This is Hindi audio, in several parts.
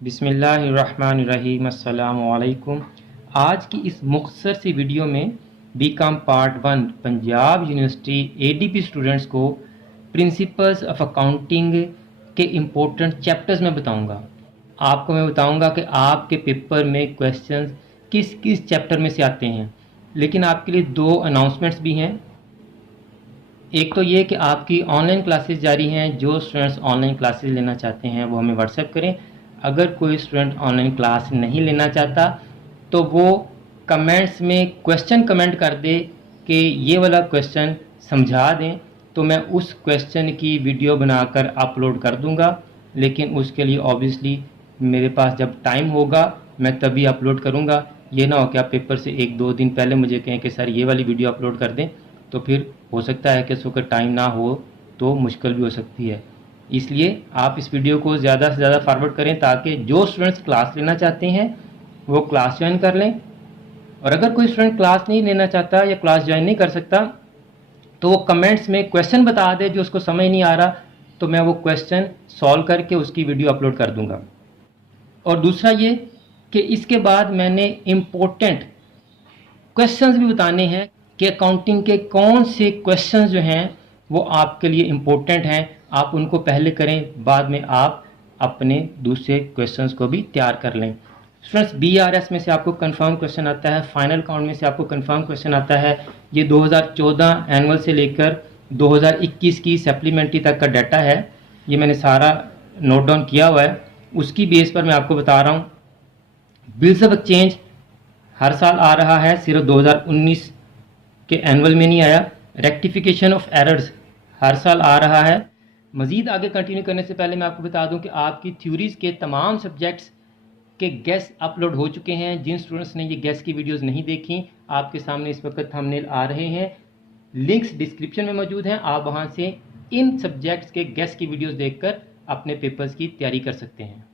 बिस्मिल्लाहिर्रहमानिर्रहीम अस्सलामुअलैकुम। आज की इस मुख्तसर सी वीडियो में BCom part 1 Punjab university ADP students को प्रिंसिपल्स ऑफ अकाउंटिंग के इम्पोर्टेंट चैप्टर्स में बताऊंगा। आपको मैं बताऊंगा कि आपके पेपर में क्वेश्चंस किस किस चैप्टर में से आते हैं। लेकिन आपके लिए दो अनाउंसमेंट्स भी हैं। एक तो ये कि आपकी ऑनलाइन क्लासेस जारी हैं। जो स्टूडेंट्स ऑनलाइन क्लासेस लेना चाहते हैं वो हमें व्हाट्सएप करें। अगर कोई स्टूडेंट ऑनलाइन क्लास नहीं लेना चाहता तो वो कमेंट्स में क्वेश्चन कमेंट कर दे कि ये वाला क्वेश्चन समझा दें, तो मैं उस क्वेश्चन की वीडियो बनाकर अपलोड कर दूंगा। लेकिन उसके लिए ऑब्वियसली मेरे पास जब टाइम होगा मैं तभी अपलोड करूंगा। ये ना हो कि आप पेपर से 1-2 दिन पहले मुझे कहें कि सर ये वाली वीडियो अपलोड कर दें, तो फिर हो सकता है कि उस वक्त टाइम ना हो तो मुश्किल भी हो सकती है। इसलिए आप इस वीडियो को ज़्यादा से ज़्यादा फॉरवर्ड करें ताकि जो स्टूडेंट्स क्लास लेना चाहते हैं वो क्लास ज्वाइन कर लें, और अगर कोई स्टूडेंट क्लास नहीं लेना चाहता या क्लास ज्वाइन नहीं कर सकता तो वो कमेंट्स में क्वेश्चन बता दे जो उसको समझ नहीं आ रहा, तो मैं वो क्वेश्चन सॉल्व करके उसकी वीडियो अपलोड कर दूंगा। और दूसरा ये कि इसके बाद मैंने इम्पोर्टेंट क्वेश्चंस भी बताने हैं कि अकाउंटिंग के कौन से क्वेश्चंस जो हैं वो आपके लिए इम्पोर्टेंट हैं। आप उनको पहले करें, बाद में आप अपने दूसरे क्वेश्चंस को भी तैयार कर लें। स्टूडेंट्स, बीआरएस में से आपको कंफर्म क्वेश्चन आता है, फाइनल काउंट में से आपको कंफर्म क्वेश्चन आता है। ये 2014 एनुअल से लेकर 2021 की सप्लीमेंट्री तक का डाटा है। ये मैंने सारा नोट डाउन किया हुआ है, उसकी बेस पर मैं आपको बता रहा हूँ। बिल्स ऑफ एक्सचेंज हर साल आ रहा है, सिर्फ 2019 के एनुअल में नहीं आया। रेक्टिफिकेशन ऑफ एरर्स हर साल आ रहा है। मज़ीद आगे कंटिन्यू करने से पहले मैं आपको बता दूं कि आपकी थ्योरीज़ के तमाम सब्जेक्ट्स के गेस अपलोड हो चुके हैं। जिन स्टूडेंट्स ने ये गेस की वीडियोस नहीं देखी, आपके सामने इस वक्त थंबनेल आ रहे हैं, लिंक्स डिस्क्रिप्शन में मौजूद हैं। आप वहां से इन सब्जेक्ट्स के गेस की वीडियोस देखकर अपने पेपर्स की तैयारी कर सकते हैं।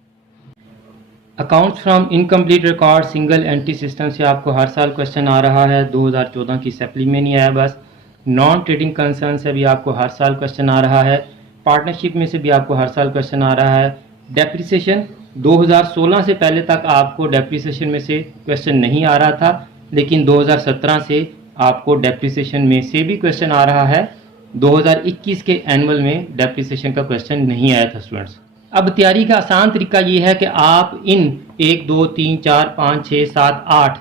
Accounts from incomplete record single entry system से आपको हर साल क्वेश्चन आ रहा है। 2014 की सप्ली में नहीं आया बस। नॉन ट्रेडिंग कंसर्न से भी आपको हर साल क्वेश्चन आ रहा है। पार्टनरशिप में से भी आपको हर साल क्वेश्चन आ रहा है। डेप्रिसिएशन 2016 से पहले तक आपको डेप्रिसिएशन में से क्वेश्चन नहीं आ रहा था, लेकिन 2017 से आपको डेप्रिसिएशन में से भी क्वेश्चन आ रहा है। 2021 के एनुअल में डेप्रिसिएशन का क्वेश्चन नहीं आया था स्टूडेंट्स। अब तैयारी का आसान तरीका ये है कि आप इन 1 2 3 4 5 6 7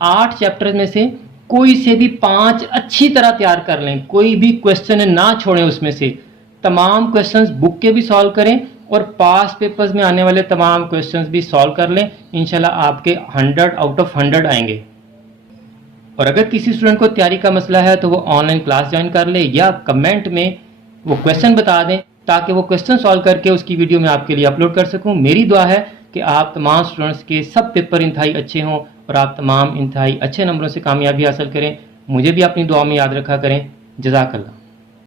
8 चैप्टर में से कोई से भी 5 अच्छी तरह तैयार कर लें। कोई भी क्वेश्चन ना छोड़ें, उसमें से तमाम क्वेश्चंस बुक के भी सॉल्व करें और पास पेपर्स में आने वाले तमाम क्वेश्चंस भी सॉल्व कर लें। इंशाल्लाह आपके 100 आउट ऑफ 100 आएंगे। और अगर किसी स्टूडेंट को तैयारी का मसला है तो वो ऑनलाइन क्लास ज्वाइन कर ले या कमेंट में वो क्वेश्चन बता दें ताकि वो क्वेश्चन सॉल्व करके उसकी वीडियो मैं आपके लिए अपलोड कर सकूं। मेरी दुआ है कि आप तमाम स्टूडेंट्स के सब पेपर इंतहाई अच्छे हों और आप तमाम इंतहाई अच्छे नंबरों से कामयाबी हासिल करें। मुझे भी अपनी दुआ में याद रखा करें। जज़ाकल्लाह।